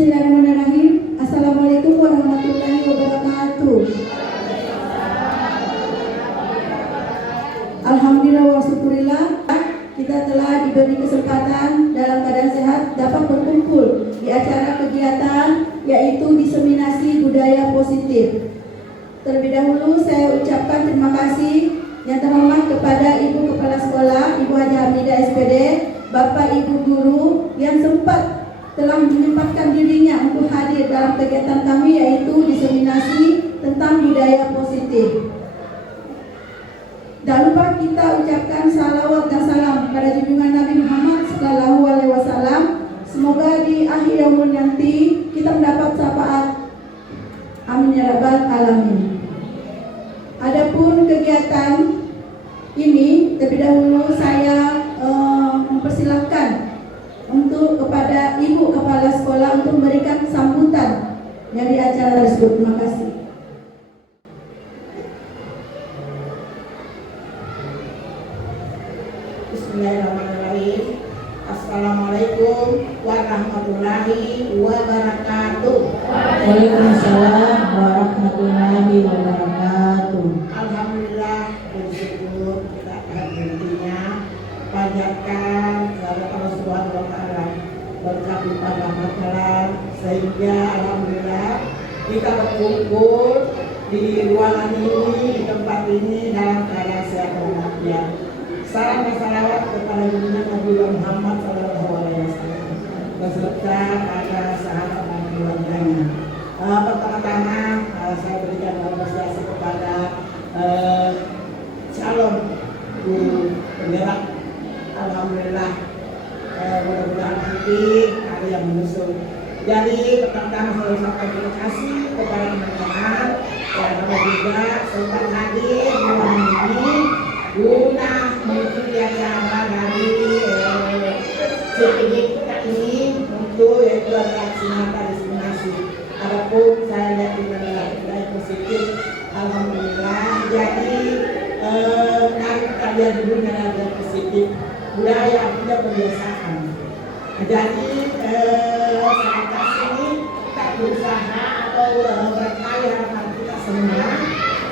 Bismillahirrahmanirrahim. Assalamualaikum warahmatullahi wabarakatuh. Alhamdulillah wa syukurillah, kita telah diberi kesempatan dalam keadaan sehat dapat berkumpul di acara kegiatan yaitu diseminasi budaya positif. Terlebih dahulu saya ucapkan terima kasih yang terhormat kepada Ibu Kepala Sekolah, Ibu Haji Hamidah SPD, Bapak Ibu Guru yang sempat telah menyempatkan dirinya untuk hadir dalam kegiatan kami yaitu diseminasi tentang budaya positif. Dan lupa kita ucapkan salawat dan salam pada junjungan Nabi Muhammad SAW. Semoga di akhir yaumul nanti kita mendapat syafaat. Amin ya rabbal alamin. Adapun kegiatan ini terlebih dahulu saya mempersilahkan untuk kepada Ibu Kepala Sekolah untuk memberikan sambutan dari acara tersebut. Terima kasih. Bismillahirrahmanirrahim. Assalamualaikum warahmatullahi wabarakatuh. Waalaikumsalam warahmatullahi wabarakatuh. Alhamdulillah, bersyukur kita berhentinya panjatkan kepada Allah Subhanahu wa Ta'ala berkat pada makanan sehingga alhamdulillah kita berkumpul di ruangan ini, di tempat ini dalam keadaan sehat walafiat. Salam dan salawat kepada junjungan Nabi Muhammad SAW beserta para sahabat dan keluarganya. Pertama-tama saya berikan apresiasi kepada calon guru penggerak. Alhamdulillah, mudah-mudahan nanti ada yang menyusul. Jadi pertama-tama saya ucapkan terima kasih kepada teman-teman yang juga sempat hadir malam ini guna mengikuti acara dari CPD kita ini untuk yaitu atraksi nyata diseminasi. Adapun saya lihat ini adalah budaya positif. Alhamdulillah. Jadi kalian dulu ada positif. Budaya tidak kebiasaan. Jadi saat ini kita berusaha atau berkali harapan kita semua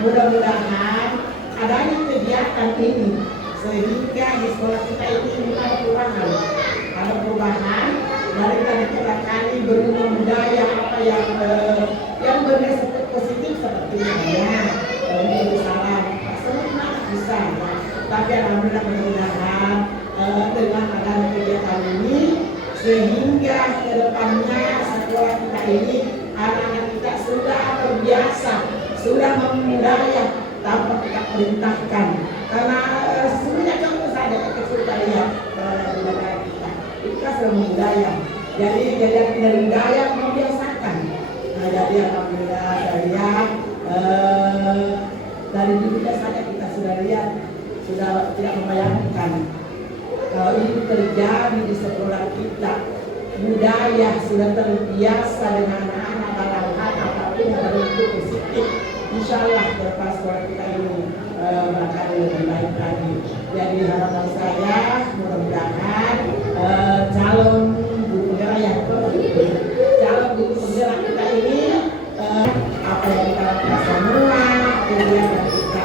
mudah-mudahan adanya kegiatan ini sehingga di sekolah kita ini ada perubahan dari kita kali berguna budaya apa yang bernilai positif seperti ini salam semua bisa ya. Tapi alhamdulillah mudah-mudahan dengan adanya kegiatan ini sehingga kedepannya sekolah kita ini anak-anak kita sudah terbiasa, sudah membudaya tanpa kita perintahkan. Karena sebenarnya contoh saja kita sudah lihat di negara kita, kita sudah membudaya. Jadi dari budaya membiasakan. Nah, jadi alhamdulillah saya lihat dari dulu saja kita sudah lihat, sudah tidak membayangkan kalau ini terjadi di sekolah kita. Budaya sudah terbiasa dengan anak-anak dalam hal apapun yang berbentuk positif. Insya Allah lepas sekolah kita ini bakal lebih baik lagi. Jadi harapan saya mudah-mudahan calon guru penggerak calon guru penggerak kita ini apa yang kita lakukan semua kemudian kita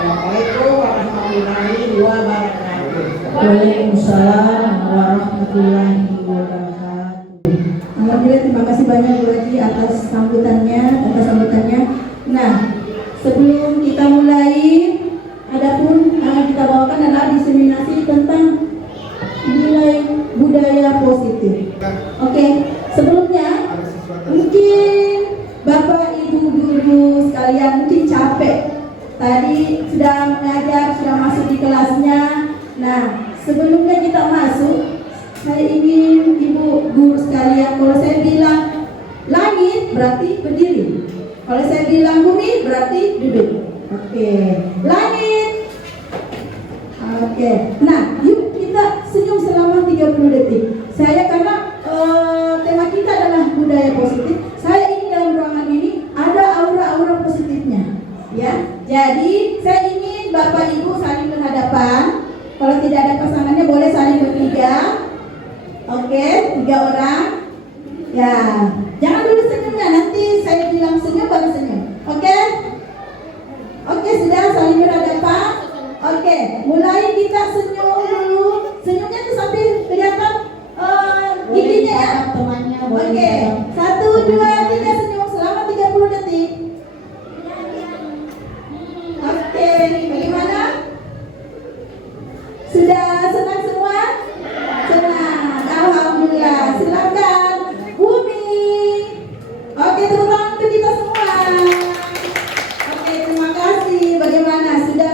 Assalamualaikum warahmatullahi wabarakatuh. Waalaikumsalam warahmatullahi wabarakatuh. Alhamdulillah, terima kasih banyak Bu Haji atas sambutannya. Nah, sebelum kita mulai, adapun yang kita bawakan adalah diseminasi tentang nilai budaya positif. Oke, sebelumnya mungkin Bapak Ibu guru sekalian mungkin capek. Tadi sudah mengajar, sudah masuk di kelasnya. Nah, sebelumnya kita masuk, saya ingin Ibu guru sekalian, kalau saya bilang langit berarti berdiri. Kalau saya bilang bumi berarti duduk. Oke. Langit. Oke. Nah, yuk kita senyum selama 30 detik. Saya karena tema kita adalah budaya positif. Saya ingin dalam ruangan ini ada aura-aura positifnya. Ya. Jadi saya ingin Bapak Ibu saling berhadapan. Kalau tidak ada pasangannya boleh saling bertiga. Oke, 3 orang. Ya, jangan dulu senyumnya, nanti saya bilang senyum baru senyum. Oke? Oke, sudah saling berhadapan. Oke, mulai kita senyum dulu. Senyumnya tuh sampai kelihatan giginya ya. Temannya Oke, 1, 2, 3 senyum selama 30 detik. Oke, bagaimana? Sudah senang semua? Senang, alhamdulillah. Silakan, Bumi. Oke, tepuk tangan untuk kita semua. Oke, terima kasih. Bagaimana? Sudah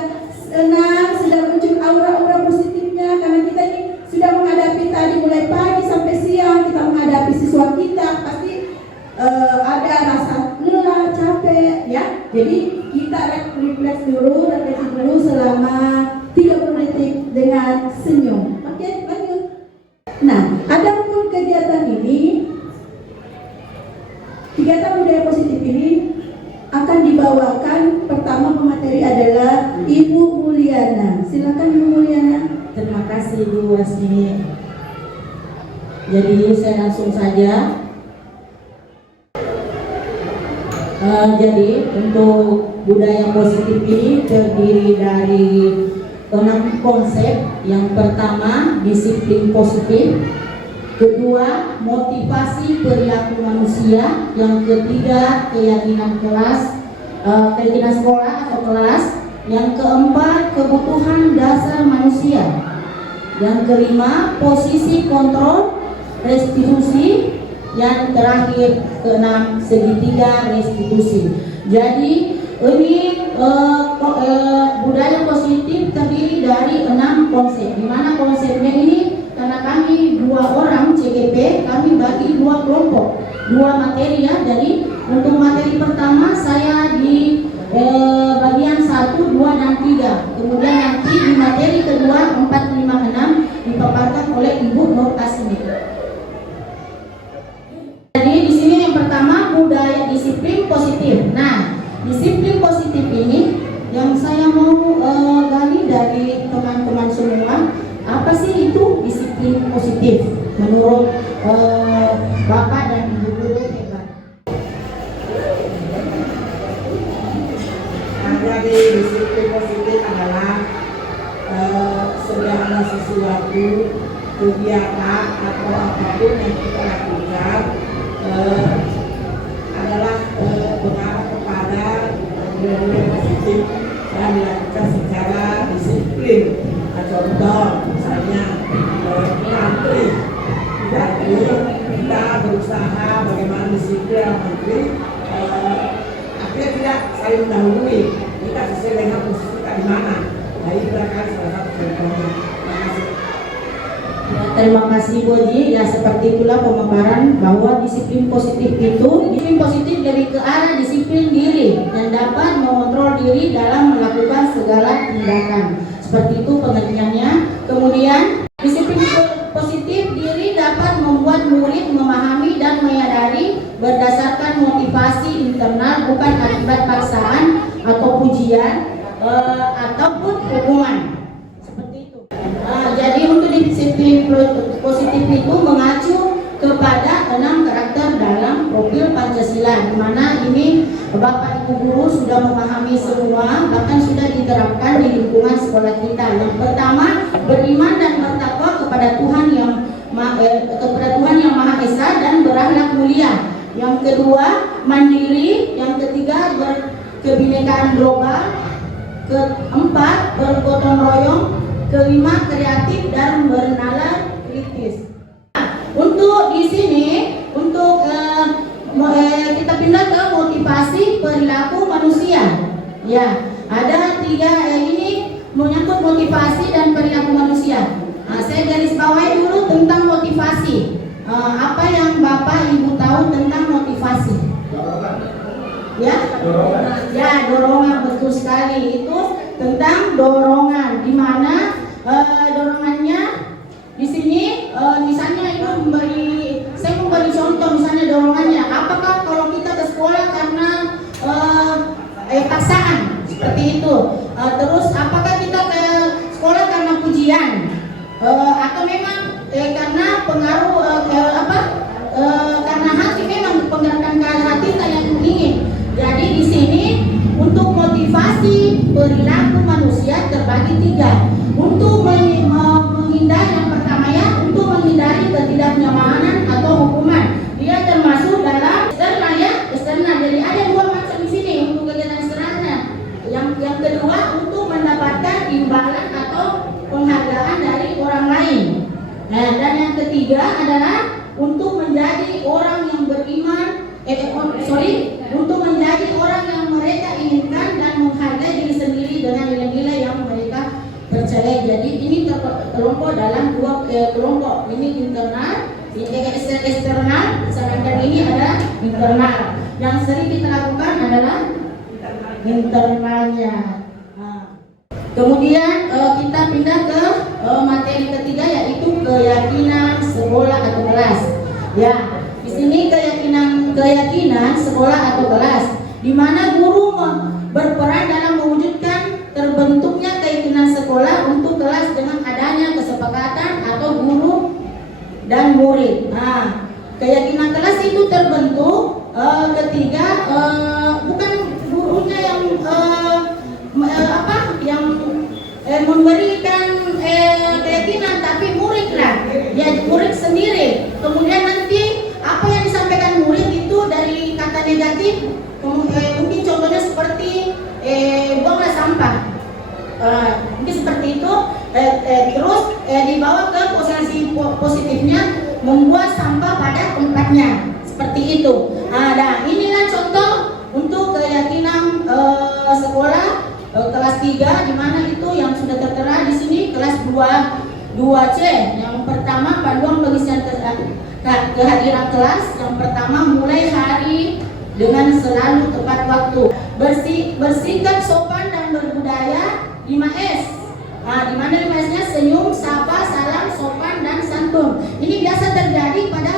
senang, sudah muncul aura-aura positifnya karena kita ini sudah menghadapi tadi mulai pagi sampai siang kita menghadapi siswa kita pasti ada rasa lelah, capek ya. Jadi kita refleks dulu selama 30 detik dengan senyum. Oke, lanjut. Nah, adapun kegiatan ini, kegiatan budaya positif ini akan dibawakan pertama pemateri adalah Ibu Mulyana. Silakan Ibu Mulyana. Terima kasih Bu Wasmi. Jadi saya langsung saja. Jadi untuk budaya positif ini terdiri dari 6 konsep. Yang pertama, disiplin positif. Kedua, motivasi perilaku manusia. Yang ketiga, keyakinan sekolah atau kelas. Yang keempat, kebutuhan dasar manusia. Yang kelima, posisi kontrol restitusi. Yang terakhir, keenam, segitiga restitusi. Jadi ini budaya positif terdiri dari 6 konsep. Di mana konsepnya ini karena kami 2 orang CGP, kami bagi 2 kelompok, 2 materi ya. Jadi untuk materi pertama saya di bagian 1, 2, dan 3. Kemudian nanti di materi kedua 4, 5, 6 dipaparkan oleh Ibu Nur Asmi. Jadi di sini yang pertama budaya disiplin positif. Nah, disiplin positif ini yang saya mau gali dari teman-teman semua, apa sih itu disiplin positif menurut Bapak dan Ibu guru hebat? Jadi disiplin positif adalah segala sesuatu kegiatan atau apapun yang kita lakukan adalah mengarah kepada budaya positif dan dilakukan secara disiplin. Contoh misalnya menteri, jadi kita berusaha bagaimana disiplin menteri, akhirnya tidak saling mendahului, kita sesuai dengan posisi kita di mana. Nah, ini barangkali salah satu contohnya. Terima kasih. Terima kasih Bu Ji. Ya, seperti itulah pemaparan bahwa disiplin positif itu, disiplin positif lebih ke arah disiplin diri yang dapat mengontrol diri dalam melakukan segala tindakan. Seperti itu pengertiannya. Kemudian disiplin positif diri dapat membuat murid memahami dan menyadari berdasarkan motivasi internal, bukan akibat paksaan atau pujian ataupun hukuman. Jadi untuk disiplin positif itu mengacu kepada 6 karakter dalam profil Pancasila, di mana ini Bapak Ibu guru sudah memahami semua, bahkan sudah diterapkan di lingkungan sekolah kita. Yang pertama, beriman dan bertakwa kepada Tuhan yang Maha Esa dan berakhlak mulia. Yang kedua, mandiri. Yang ketiga, berkebinekaan global. Keempat, bergotong royong. Kelima, kreatif dan bernalar kritis. Untuk di sini, untuk kita pindah ke motivasi perilaku manusia. Ya, ada 3 ini menyangkut motivasi dan perilaku manusia. Saya garis bawahi dulu tentang motivasi. Apa yang Bapak Ibu tahu tentang motivasi? Ya, dorongan, betul sekali. Itu tentang dorongan, di mana dorongannya di sini misalnya itu saya memberi contoh misalnya dorongannya. Apakah kalau kita ke sekolah karena paksaan seperti itu? Terus apakah kita ke sekolah karena pujian? Atau memang karena pengaruh untuk menghindari yang pertama ya, untuk menghindari ketidaknyamanan atau hukuman. Dia termasuk dalam eksternal ya, eksternal. Jadi ada dua macam di sini untuk kegiatan eksternalnya. Yang kedua untuk mendapatkan imbalan atau penghargaan dari orang lain. Nah, dan yang ketiga adalah untuk menjadi orang yang beriman, untuk menjadi orang yang mereka inginkan dan menghargai diri sendiri dengan nilai-nilai yang mereka percaya. Jadi ini terkelompok dalam dua kelompok. Ini internal, ini eksternal, sedangkan ini adalah internal. Yang sering kita lakukan adalah internalnya. Kemudian kita pindah ke materi ketiga, yaitu keyakinan sekolah atau kelas. Ya, di sini keyakinan sekolah atau kelas, di mana guru berperan dalam mewujudkan terbentuknya keyakinan sekolah untuk kelas dengan adanya kesepakatan atau guru dan murid. Nah, keyakinan kelas itu terbentuk ketika bukan gurunya yang memberikan keyakinan, tapi murid lah, ya murid sendiri. Kemudian nanti apa yang disampaikan murid itu dari kata negatif, mungkin contohnya seperti buanglah sampah, mungkin seperti itu. Terus dibawa ke posisi positifnya, membuat sampah pada tempatnya, seperti itu. Nah, inilah contoh untuk keyakinan sekolah kelas 3, di mana itu yang sudah tertera di sini. Kelas 2C, yang pertama panduan pengisian kehadiran kelas. Yang pertama, mulai hari dengan selalu tepat waktu, bersikap sopan dan berbudaya. 5S, di mana 5S-nya senyum, sapa, salam, sopan dan santun. Ini biasa terjadi pada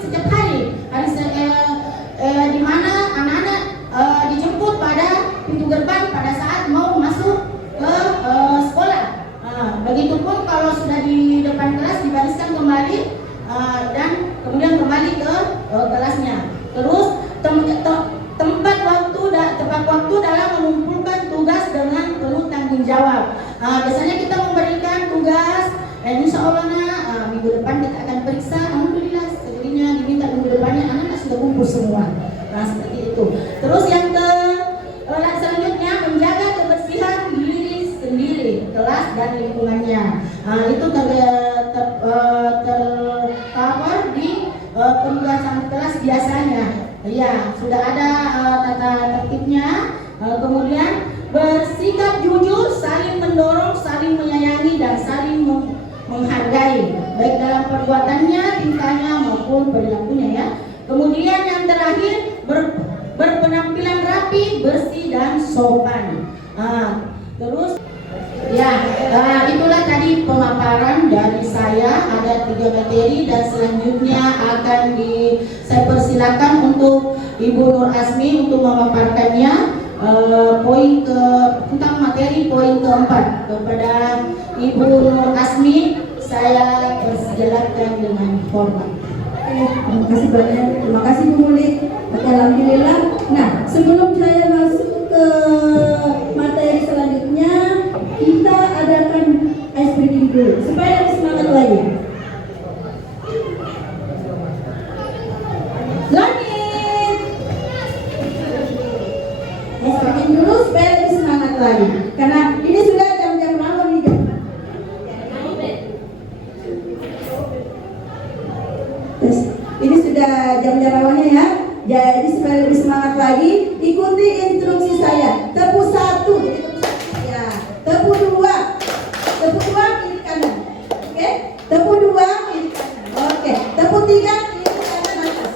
setiap hari di mana anak-anak dijemput pada pintu gerbang pada saat mau masuk ke sekolah. Begitupun kalau sudah di depan kelas dibariskan kembali dan kemudian kembali ke kelasnya. Terus tepat waktu dalam mengumpulkan tugas dengan penuh tanggung jawab. Biasanya kita memberikan tugas, insya Allah minggu depan kita akan periksa. Alhamdulillah, sekalinya diminta minggu depannya anak-anak sudah kumpul semua. Seperti itu. Terus yang selanjutnya, menjaga kebersihan diri sendiri, kelas dan lingkungannya. Itu tercover di penugasan kelas biasanya. Ya, sudah ada tata tertibnya. Kemudian bersikap jujur, saling mendorong, saling menyayangi dan saling menghargai, baik dalam perbuatannya, tingkahnya maupun perilakunya ya. Kemudian yang terakhir, berpenampilan rapi, bersih dan sopan. Terus ya, itulah tadi pemaparan dari saya. Ada 3 materi dan selanjutnya akan saya persilakan untuk Ibu Nur Asmi untuk memaparkannya tentang materi poin keempat. Kepada Ibu Nur Asmi saya persilakan dengan hormat. Terima kasih banyak, terima kasih Bu Muli. Alhamdulillah. Nah, sebelum saya masuk ke materi selanjutnya, kita adakan ice breaking dulu supaya lebih semangat lagi. Langit, ice breaking dulu supaya lebih semangat lagi. Karena ini sudah jam-jam malam nih. Ini sudah jam-jam awalnya ya. Jadi supaya lebih semangat lagi, ikuti instruksi saya. Tepuk 1, jadi tepuk 1 ya. Tepuk 2 kiri kanan. Oke? Tepuk 2 kiri kanan. Oke. Tepuk 3 kiri kanan atas.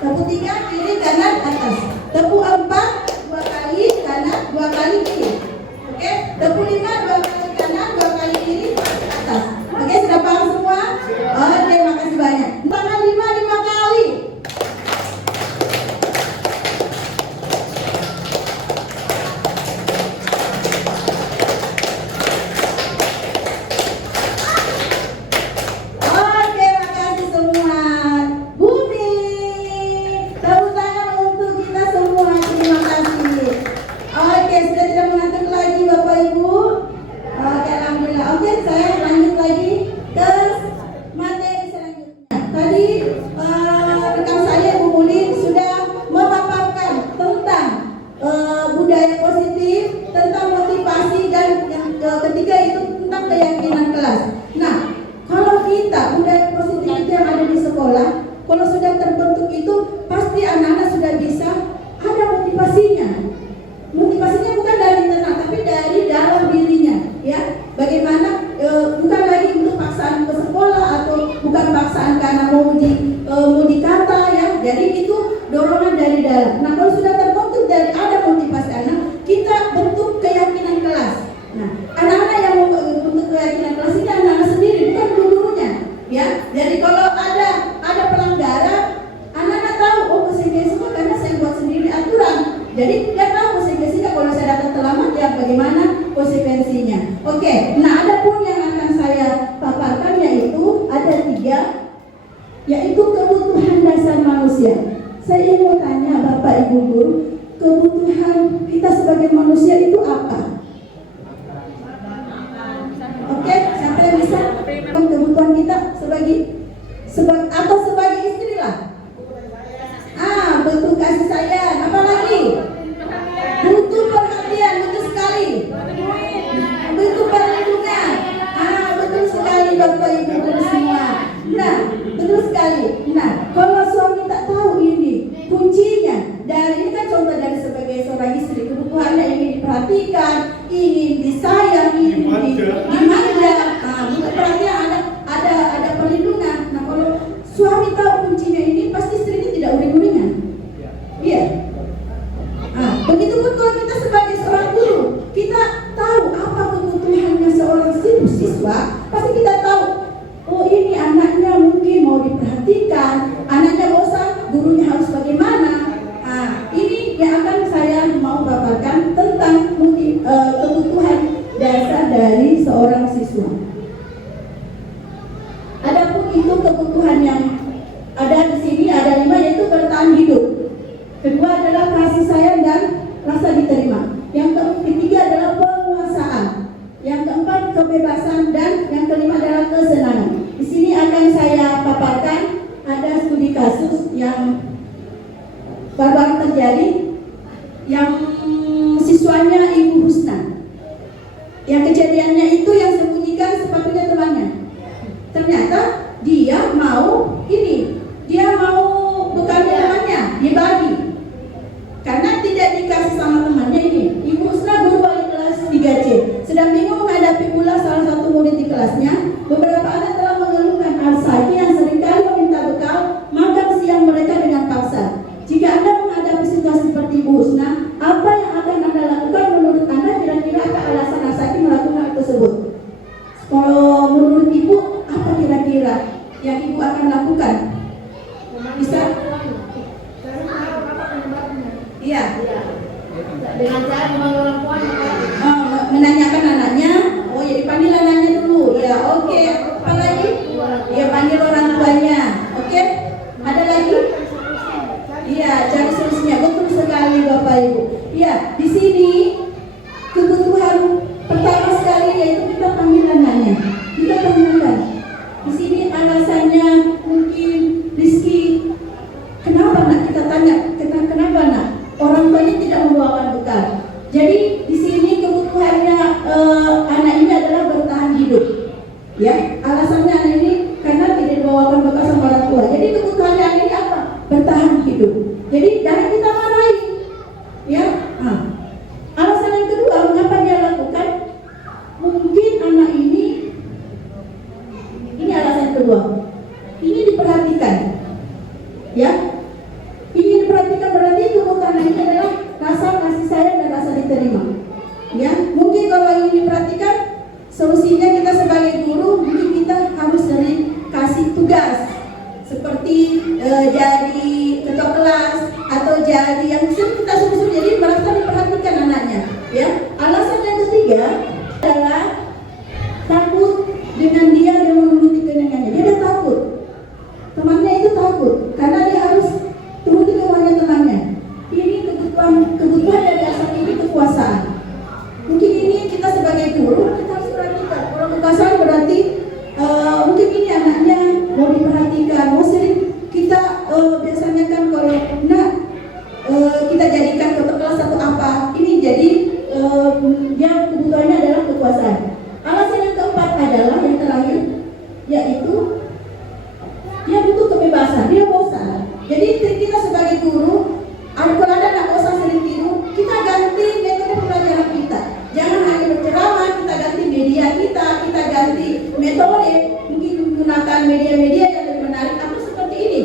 Tepuk 3 kiri kanan atas. Tepuk 4 2 kali kanan, 2 kali kiri. Oke? Tepuk 5 2 kali kanan, 2 kali kiri atas. Oke, sudah paham semua? Oke, makasih banyak. Tangan 5 kali. Oke, makasih semua. saya lanjut lagi ke materi selanjutnya. Tadi rekan saya Bu Mulin sudah memaparkan tentang budaya positif, tentang motivasi, dan yang ketiga itu tentang keyakinan kelas. Nah, kalau kita budaya positif itu yang ada di sekolah, kalau sudah terbentuk itu pasti anak-anak sudah bisa ada motivasinya. Motivasinya bukan dari internal tapi dari dalam dirinya, ya. Bagaimana bukan lagi untuk paksaan ke sekolah atau bukan paksaan karena mau dikata, ya. Jadi itu dorongan dari dalam. Nah, kalau sudah terbentuk dari ada motivasi anak, kita bentuk keyakinan kelas. Nah, anak-anak yang membentuk keyakinan kelas ini anak-anak sendiri, bukan gurunya, ya. Jadi kalau ada pelanggaran, anak-anak tahu, oh konsekuensinya karena saya buat sendiri aturan. Jadi dia tahu konsekuensinya kalau saya datang terlambat, ya bagaimana konsekuensinya. Oke, nah ada pun yang akan saya paparkan yaitu ada 3, yaitu kebutuhan dasar manusia. Saya ingin mau tanya Bapak Ibu Guru, kebutuhan kita sebagai manusia itu apa? Oke, siapa yang bisa? Kebutuhan kita sebagai istri lah. Butuh kasih sayang. Apa lagi? Butuh perhatian, betul sekali. Butuh perlindungan. Betul sekali Bapak Ibu Guru semua. Nah, betul sekali. Nah, kalau suami tak tahu ini kuncinya dari ini kan contoh dari sebagai seorang istri, kebutuhannya ingin diperhatikan, ingin disayang, ingin dimanja. Butuh perhatian, ada perlindungan. Nah, kalau suami tahu kuncinya ini, pasti istrinya tidak uring-uringan. Iya. Begitupun kalau kita sebagai seorang guru, kita tahu apa kebutuhannya seorang siswa, pasti kita tahu. Oh, ini anaknya mungkin mau diperhatikan, anaknya bosan, gurunya harus bagaimana. Ini yang akan saya mau paparkan tentang kebutuhan dasar dari seorang siswa. Adapun itu kebutuhan yang ada di sini ada 5, yaitu bertahan hidup. Kedua adalah kasih sayang dan rasa diterima. Yang ketiga adalah penguasaan. Yang keempat kebebasan, dan yang kelima adalah kesenangan. Di sini akan saya paparkan ada studi kasus yang baru terjadi, yang siswanya Ibu Husna. Yang kejadiannya itu yang sembunyikan sepatunya temannya. Ternyata dia mau bukan temannya, dibagi. Karena tidak dikasih sama temannya ini. Ibu Husna guru wali kelas 3C. Sedang bingung menghadapi pula salah satu murid di kelasnya. Beberapa anak telah mengeluhkan Al-Saiki yang seringkali meminta bekal makan siang mereka dengan paksa. Jika Anda menghadapi situasi seperti Ibu Husna, apa yang akan Anda lakukan? Menurut Anda kira-kira apa alasan Al-Saiki melakukan hal tersebut? Kalau menurut Ibu, apa kira-kira yang Ibu akan lakukan? Bisa? Iya. Dengan cara memanggil orang tua. Menanyakan anaknya. Oh ya, dipanggil anaknya dulu. Ya, oke. Apa lagi? Ya, panggil orang tuanya. Oke. Ada lagi? Iya, cari solusinya. Betul sekali Bapak Ibu. Iya, di sini kebutuhan pertama sekali yaitu kita panggil anaknya. Kita panggilkan. Di sini alasannya mungkin Rizky. Kenapa nak? Kita tanya. Kenapa nak? Orang tuanya tidak membawakan bekal. Jadi di sini kebutuhannya anak ini adalah bertahan hidup. Ya, alasannya anak ini karena tidak dibawakan bekal sama orang tua. Jadi kebutuhannya anak ini apa? Bertahan hidup. Jadi jangan kita marahi. Ya. Alasan yang kedua, mengapa dia lakukan? Mungkin anak ini alasan kedua. Ini diperhatikan. Ya. Ini diperhatikan berarti kebutuhan ini adalah rasa kasih sayang dan rasa diterima. Ya, mungkin kalau ini diperhatikan, solusinya kita sebagai guru mungkin kita harus kasih tugas seperti jadi ketua kelas atau jadi yang kita suruh jadi merasa diperhatikan anaknya. Ya, alasan yang ketiga adalah takut dengan dia menuruti keinginannya. Dia takut, temannya itu takut karena dia harus turuti kemauan temannya. Ini kebutuhan dari asal ini kekuasaan. Mungkin ini kita sebagai guru kita harus perhatikan. Kalau kekuasaan diperhatikan. Oh sering kita biasanya kan kalau kita jadikan contoh kelas atau apa, ini jadi yang kebutuhannya adalah kekuasaan. Alasan yang keempat adalah yang terakhir, yaitu dia butuh kebebasan, dia bosan. Jadi kita sebagai guru, kalau ada anak bosan sering tidur, kita ganti metode pembelajaran kita. Jangan hanya berceramah, kita ganti media kita ganti metode, mungkin menggunakan media-media yang lebih menarik atau seperti ini,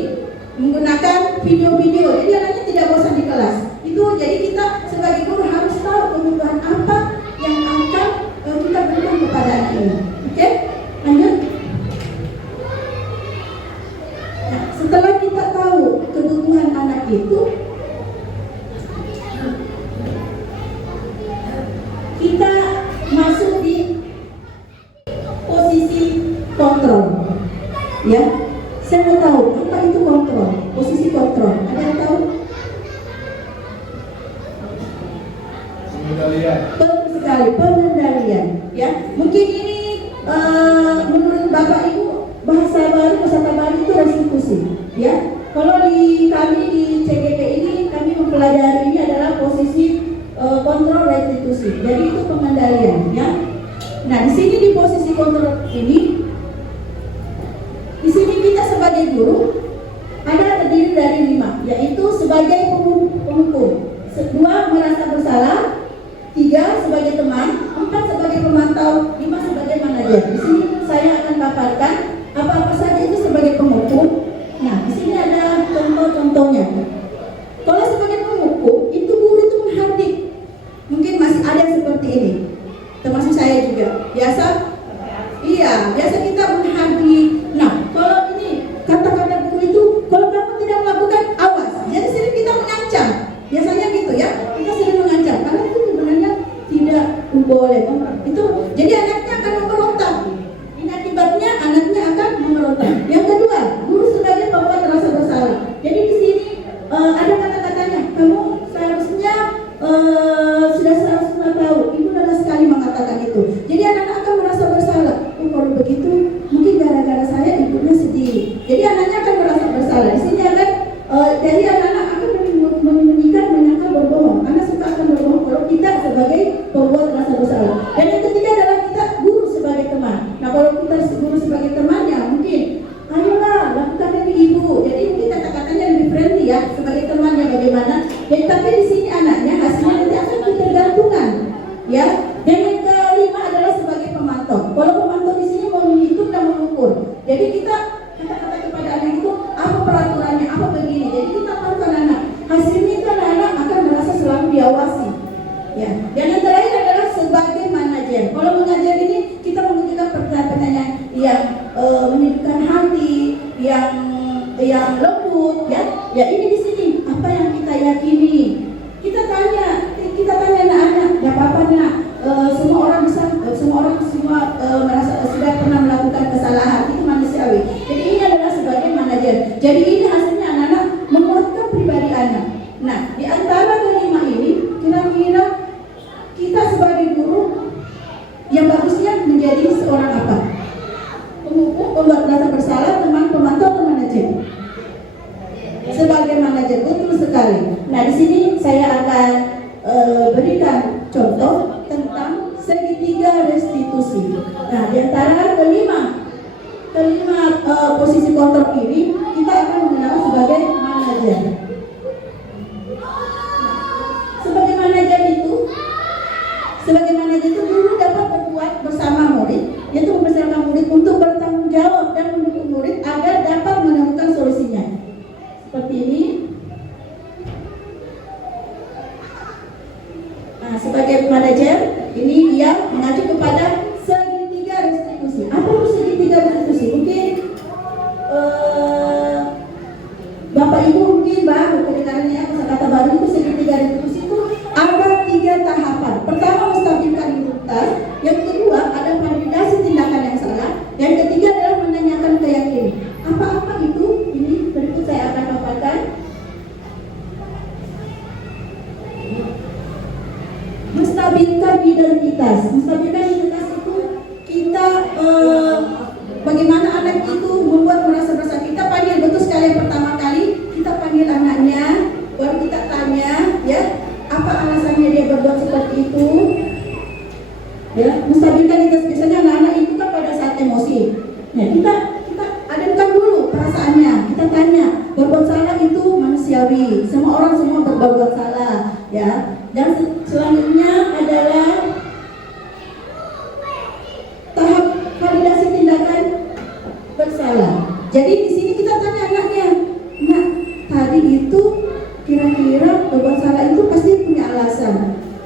menggunakan video-video. Jadi anaknya tidak bosan di kelas. Itu jadi kita sebagai guru harus tahu kebutuhan apa yang akan kita berikan kepada anak ini. Oke, lanjut. Nah, setelah kita tahu kebutuhan anak itu, kita masuk di posisi kontrol. Ya, saya mau tahu apa itu kontrol, posisi kontrol. Ada yang tahu? Pengendalian. Betul sekali, pengendalian. Ya, mungkin ini menurut Bapak Ibu bahasa baru itu restitusi. Ya, kalau di kami di CGP ini kami mempelajari ini adalah posisi kontrol restitusi. Jadi itu pengendalian. Ya. Nah, di sini di posisi kontrol ini, di sini kita sebagai guru ada terdiri dari 5, yaitu sebagai penghukum, 2 merasa bersalah, 3 sebagai teman, 4 sebagai pemantau, 5 sebagai manajer. Di sini saya akan paparkan apa-apa saja itu sebagai penghukum. Nah, di sini ada contoh-contohnya. Kalau sebagai penghukum, itu guru itu menghardik. Mungkin masih ada yang seperti ini, termasuk saya juga. Biasa kita menghardik. Nah, kalau ini kata-kata guru itu, kalau kamu tidak melakukan, awas. Jadi sering kita mengancam. Biasanya gitu ya, kita sering mengancam. Karena itu sebenarnya tidak boleh. Itu jadi anaknya akan memberontak. Ini akibatnya anaknya akan memberontak. Yang kedua, guru sebagai pembuat rasa bersalah. Jadi di sini ada kata-katanya, kamu seharusnya sudah tahu. Ibu lelah sekali mengatakan itu. Jadi anak-anak akan merasa bersalah. Kalau begitu, mungkin gara-gara saya ibunya sedih. Jadi anaknya akan merasa bersalah. Di sini akan jadi anak-anak akan menyembunyikan, menyangka berbohong. Anak suka akan berbohong kalau kita sebagai pembuat rasa bersalah. Dan yang ketiga adalah kita guru sebagai teman. Nah, kalau kita guru sebagai teman ya mungkin, ayolah lakukan demi ibu. Jadi mungkin kata-katanya lebih friendly ya sebagai temannya bagaimana. Jadi tapi di sini anaknya hasilnya nanti akan ketergantungan. Ya. Dan yang kelima adalah sebagai pemantau. Kalau pemantau di sini mau menghitung dan mengukur. Jadi kita kata-kata kepada anak itu apa peraturannya, apa begini. Jadi kita tahukan anak. Hasilnya itu anak-anak akan merasa selalu diawasi. Ya. Dan yang terakhir adalah sebagai manajer. Kalau mengajar ini kita membutuhkan pertanyaan-pertanyaan yang menyejukkan hati, yang lembut. Ya ini di sini apa yang kita yakini. Kita tanya anak-anak, gak apa-apa nak. Semua orang merasa sudah pernah melakukan kesalahan, itu manusiawi. Jadi ini adalah sebagai manajer. Jadi ini hasilnya anak-anak menguatkan pribadi anak. Nah, di antara kelima ini, kira-kira kita sebagai guru yang bagusnya menjadi seorang apa? Penghukum, pembuat rasa bersalah, teman, pemantau, atau manajer? Sebagai manajer, betul sekali. Nah, di sini saya akan berikan contoh tentang segitiga restitusi. Nah, di antara kelima posisi kontrol ini kita akan mengenal sebagai manajer. Sebagai manajer itu guru dapat berbuat bersama murid, yaitu mempersiapkan murid untuk bertanggung jawab dan mendukung murid agar dapat menemukan solusinya. Seperti ini. Nah, sebagai manajer, ini dia mengacu kepada segitiga restitusi. Apa itu segitiga restitusi? Mungkin Bapak Ibu mungkin baru kedengarannya kata-kata baru itu. Segitiga restitusi itu ada 3 tahapan. Pertama, menstabilkan identitas. Yang kedua, ada validasi tindakan yang salah. Yang ketiga adalah menanyakan keyakinan. Apa-apa itu? Ini berikut saya akan paparkan. Menstabilkan identitas. Menstabilkan identitas itu kita bagaimana anak itu membuat merasa bersalah. berbuat salah, ya. Dan selanjutnya adalah tahap validasi tindakan bersalah. Jadi di sini kita tanya anaknya, nah tadi itu kira-kira berbuat salah itu pasti punya alasan,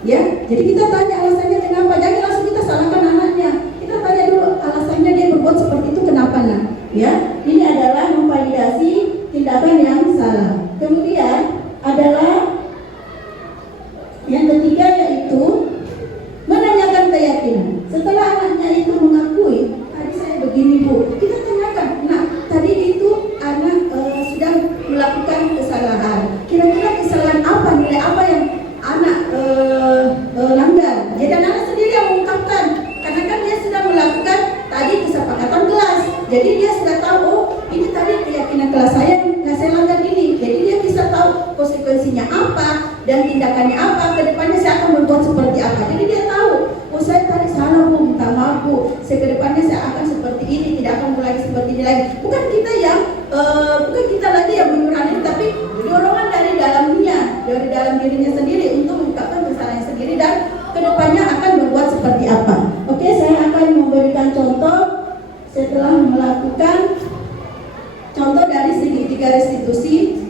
ya. Jadi kita tanya alasannya kenapa, jangan langsung kita salahkan anaknya. Kita tanya dulu alasannya dia berbuat seperti itu kenapa, nak, ya. Ini adalah memvalidasi tindakan yang salah. Kemudian adalah yang ketiga, yaitu menanyakan keyakinan. Setelah anaknya itu mengakui, tadi saya begini bu, kita tanyakan, nah tadi itu anak sudah melakukan kesalahan. Kira-kira kesalahan apa, nilai apa yang anak langgar? Jadi anak sendiri yang mengungkapkan, karena kan dia sudah melakukan tadi kesepakatan kelas. Jadi dia sudah tahu, oh ini tadi keyakinan kelas saya langgar ini. Jadi dia bisa tahu konsekuensinya apa dan tindakannya apa. Kedepannya saya akan berbuat seperti apa. Jadi dia tahu, oh saya tadi salah bu, minta maaf bu. Kedepannya saya akan seperti ini, tidak akan mulai seperti ini lagi. Bukan kita lagi yang menyuruh, tapi dorongan dari dalamnya, dari dalam dirinya sendiri untuk mengungkapkan kesalahan sendiri dan kedepannya akan berbuat seperti apa. Oke, saya akan memberikan contoh setelah melakukan contoh dari segitiga restitusi.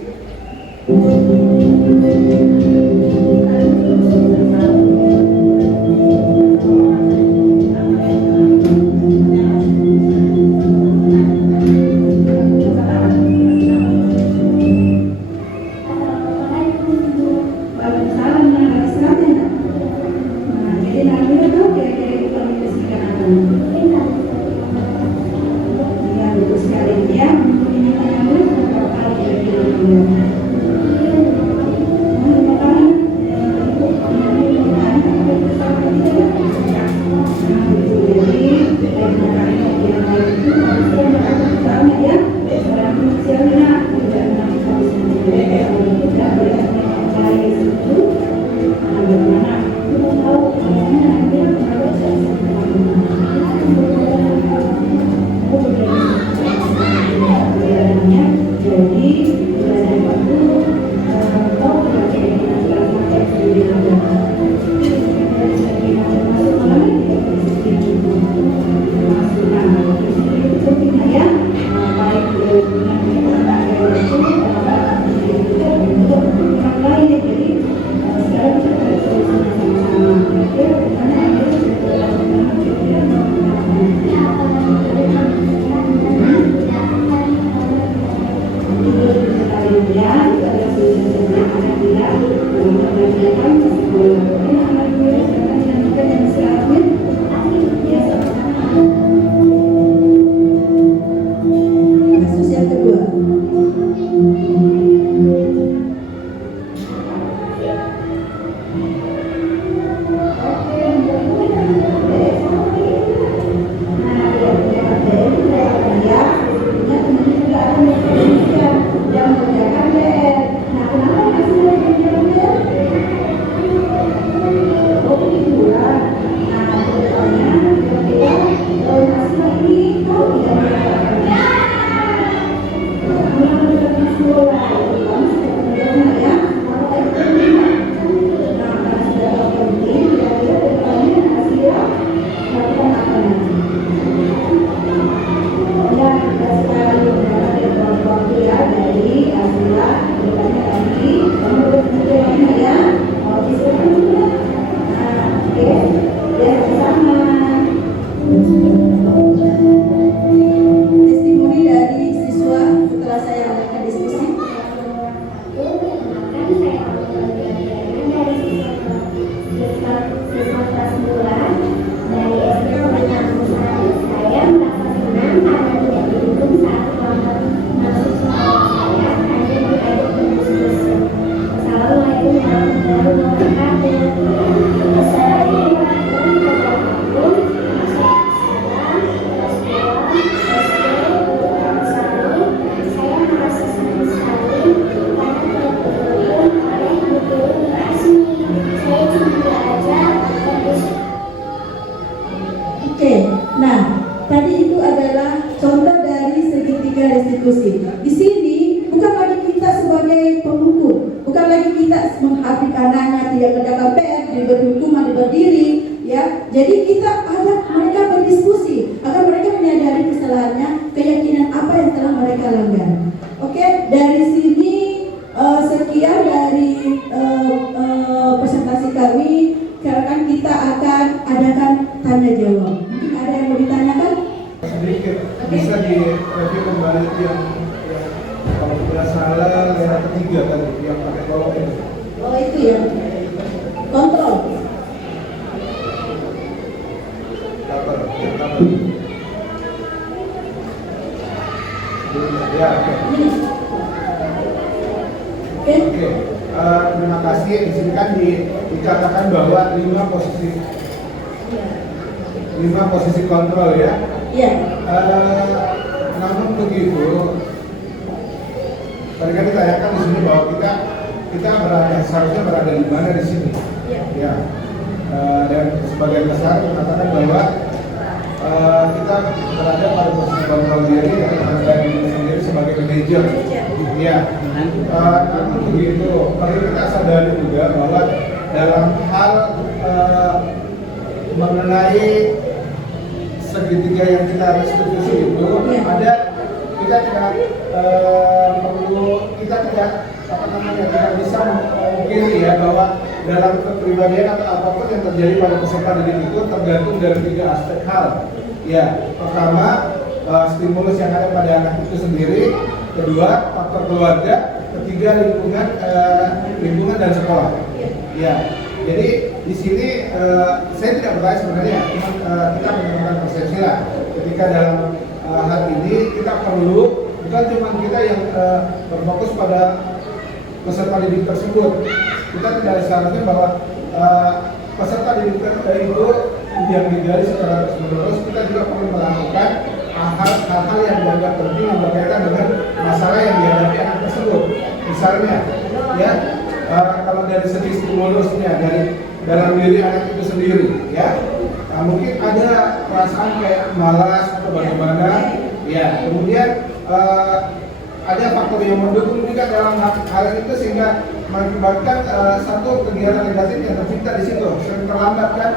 restitusi. Di sini bukan lagi kita sebagai pemukul, bukan apalagi kita menghardik anaknya tidak kerjakan PR, diberi hukuman, diberi diri, ya. Jadi kita ajak mereka berdiskusi agar mereka menyadari kesalahannya, keyakinan apa yang telah mereka langgar. Oke, dari sini sekian dari presentasi kami. Sekarang kita akan adakan tanya jawab. Mungkin ada yang mau ditanyakan? Sedikit bisa direview kembali yang kalau tidak salah daerah ketiga tadi yang pakai kolom ini. Oh itu ya, kontrol. Cover. Ya, oke. Oke. Oke. Terima kasih. Di sini kan dikatakan bahwa 5 posisi kontrol ya. Iya. Namun begitu, tadi kan ditanyakan di sini bahwa kita berada seharusnya berada di mana di sini. Iya. Ya. Dan sebagian besar mengatakan bahwa kita berada pada posisi kontrol diri dan diri sendiri sebagai manajer. Ya. Namun begitu, perlu kita sadari juga bahwa dalam hal mengenai segitiga yang kita restitusi itu ada kita tidak tidak bisa memungkiri ya bahwa dalam kepribadian atau apapun yang terjadi pada peserta didik itu tergantung dari 3 aspek hal. Ya, pertama stimulus yang ada pada anak itu sendiri, kedua faktor keluarga, ketiga lingkungan dan sekolah. Ya, jadi di sini saya tidak bertanya sebenarnya, kita menemukan persepsi lah. Ketika dalam hal ini kita perlu bukan cuma kita yang berfokus pada peserta didik tersebut. Kita tidak seharusnya bahwa peserta didik itu yang digali secara terus-menerus. Kita juga perlu melakukan hal-hal yang dianggap penting yang berkaitan dengan masalah yang dihadapi anak tersebut. Misalnya, ya kalau dari segi stimulusnya dari dalam diri anak itu sendiri, ya mungkin ada perasaan kayak malas atau bagaimana, ya kemudian ada faktor yang mendukung juga dalam hal itu sehingga mengakibatkan satu kegiatan negatif yang tercipta di situ. Sering terlambat kan?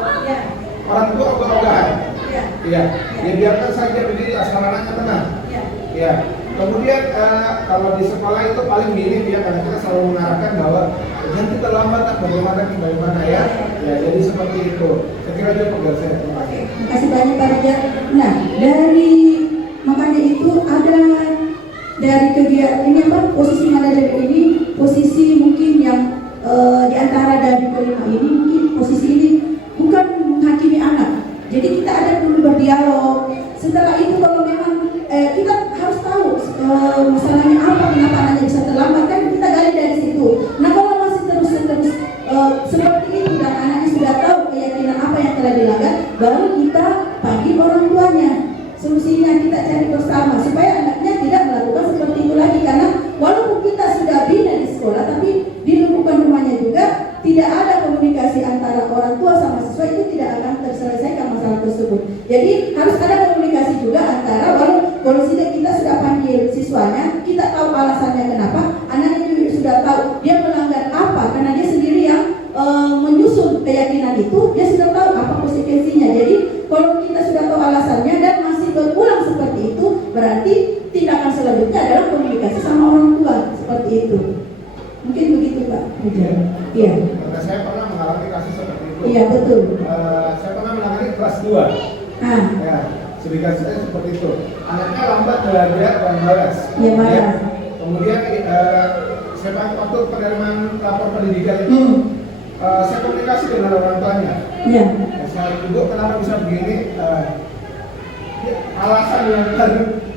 Orang tua ogah-ogahan. Ya, biarkan saja begitu asal anaknya tenang. Ya, kemudian kalau di sekolah itu paling minim ya, karena kita selalu mengarahkan bahwa jangan terlambat, bagaimana ya. Ya, jadi seperti itu. Saya kira cukup dari saya. Terima kasih. Terima kasih banyak Pak Rijal. Nah, dari makanya itu ada dari kegiatan ini apa posisi manajer ini, posisi mungkin yang di antara dari kelima ini mungkin posisi ini bukan menghakimi anak. Jadi kita ada dulu berdialog. Setelah itu kalau memang kita harus tahu masalahnya apa, kenapa anaknya bisa terlambat, kan kita gali dari situ. Nah kalau masih terus seperti itu dan anaknya sudah tahu keyakinan apa yang telah dilanggar, baru kita panggil orang tuanya. Solusinya kita cari bersama supaya anaknya tidak melakukan seperti itu lagi, karena walaupun kita sudah bina di sekolah, tapi di lingkungan rumahnya juga tidak ada komunikasi antara orang tua sama siswa, itu tidak akan terselesaikan masalah tersebut. Jadi harus ada komunikasi juga antara walaupun kita sudah panggil siswanya, kita tahu alasannya kenapa, anaknya juga sudah tahu dia melanggar apa, karena dia sendiri yang menyusun keyakinan itu, dia sudah tahu apa konsekuensinya. Jadi kalau kita sudah tahu alasannya dan masih berulang seperti itu, berarti tindakan selanjutnya adalah komunikasi sama orang tua seperti itu. Mungkin begitu Pak. Iya. Karena saya pernah mengalami kasus seperti itu. Iya betul. Saya pernah menangani kelas 2. Ya, sedikit saya seperti itu. Anaknya lambat belajar dan malas. Iya malas. Ya. Kemudian saya waktu penerimaan lapor pendidikan itu, saya komunikasi dengan orang tuanya. Iya. Saya ibu kenapa bisa begini? Alasan yang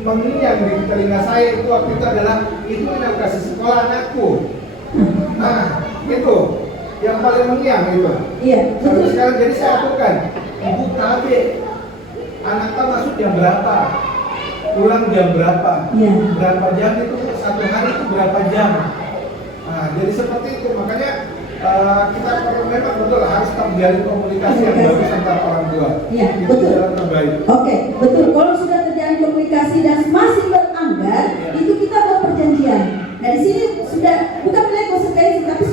mengiang di telinga saya itu waktu itu adalah itu yang kasih sekolah anakku. Nah, itu yang paling mengiang itu. Iya. Sampai sekarang jadi saya lakukan. Ibu KB, anak tahu masuk jam berapa, pulang jam berapa, berapa jam itu satu hari itu berapa jam. Nah, jadi seperti itu makanya kita perlu memang betul harus terjalin komunikasi yang bagus antara orang tua. Iya, itu betul. jalan terbaik. Oke, betul. Kalau sudah terjalin komunikasi dan masih beranggar, itu kita buat perjanjian. Nah di sini sudah bukan nilai konsekuensi, tapi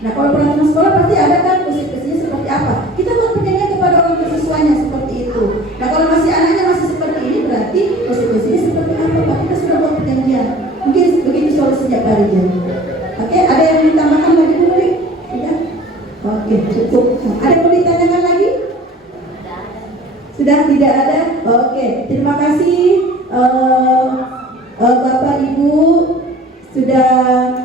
Nah, kalau peraturan sekolah pasti ada kan posisi-posisinya seperti apa. Kita buat penyanyian kepada orang tua siswanya seperti itu. Nah, kalau masih anaknya masih seperti ini berarti posisi-posisinya seperti apa Pak? Kita sudah buat perjanjian. Mungkin begitu solusinya Pak Rijal. Oke, ada yang ditambahkan lagi Bu Rik? Tidak? Oke, cukup. Ada yang mau ditanyakan lagi? Sudah tidak ada? Oke, terima kasih Bapak Ibu sudah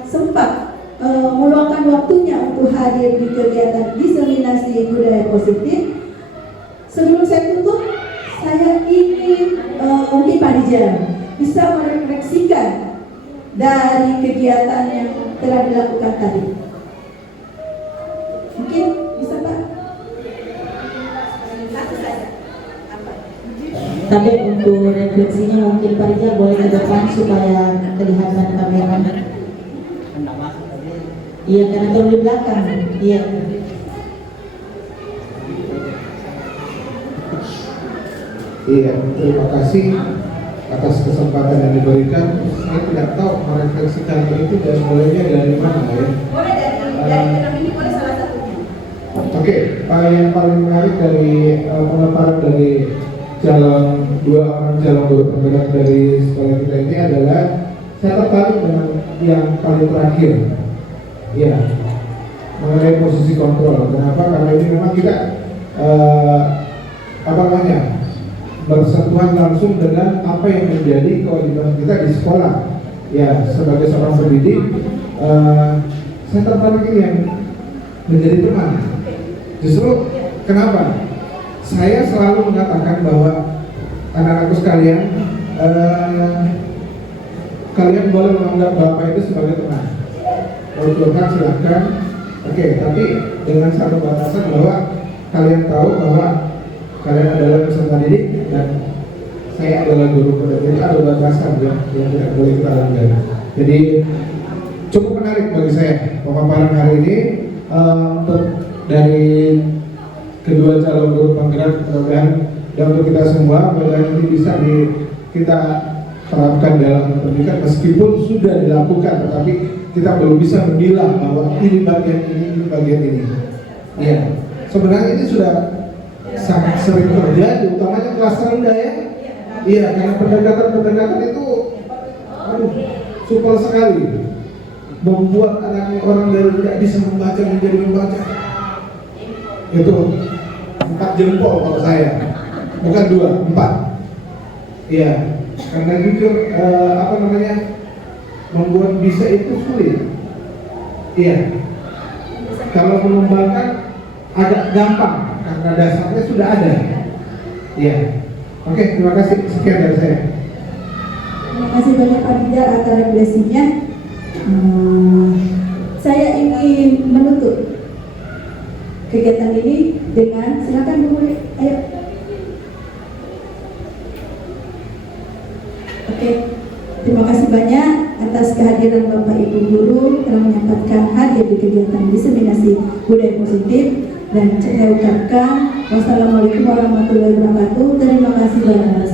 sempat meluangkan waktunya untuk hadir di kegiatan diseminasi budaya positif. Sebelum saya tutup, saya ingin mungkin Pak Rijal bisa merefleksikan dari kegiatan yang telah dilakukan tadi. Mungkin bisa Pak? Satu saja. Tapi untuk refleksinya mungkin Pak Rijal boleh ke depan supaya kelihatan kamera. Iya, karena terlalu di belakang. Iya. Iya, terima kasih atas kesempatan yang diberikan. Saya tidak tahu merefleksikan itu dan mulainya dari mana ya. Boleh dari film ini, boleh salah satunya. Oke, yang paling menarik dari pemaparan dari dua orang calon guru penggerak dari sekolah kita ini adalah saya tertarik dengan yang paling terakhir, ya, mengenai posisi kontrol. Kenapa? Karena ini memang kita bersentuhan langsung dengan apa yang menjadi kewajiban kita di sekolah. Ya, sebagai seorang pendidik, saya tertarik ini yang menjadi teman. Justru kenapa? Saya selalu mengatakan bahwa anak-anakku sekalian, kalian boleh menganggap Bapak itu sebagai teman. Kalau curhat silahkan, oke, tapi dengan satu batasan bahwa kalian tahu bahwa kalian adalah peserta didik dan saya adalah guru pendidik. Jadi ada batasan yang tidak boleh kita langgar. Jadi cukup menarik bagi saya pemaparan hari ini dari kedua calon guru penggerak dan untuk kita semua, mudah-mudahan ini bisa kita terapkan dalam pendidikan meskipun sudah dilakukan, tetapi kita belum bisa memilah bahwa ini bagian ini bagian ini. Iya, sebenarnya ini sudah sangat sering terjadi, utamanya kelas rendah ya. Iya, karena pendekatan itu, super sekali, membuat anaknya orang dari tidak bisa membaca menjadi membaca. Itu 4 jempol kalau saya, bukan 2, 4. Iya, karena jujur membuat bisa itu sulit. Iya, kalau mengembangkan agak gampang karena dasarnya sudah ada. Iya, oke, terima kasih, sekian dari saya. Terima kasih banyak Pak Rijal atas refleksinya. Saya ingin menutup kegiatan ini dengan, silakan Bu Muri, ayo. Oke, terima kasih banyak atas kehadiran Bapak Ibu guru telah menyempatkan hadir di kegiatan diseminasi budaya positif, dan saya ucapkan wassalamualaikum warahmatullahi wabarakatuh. Terima kasih banyak.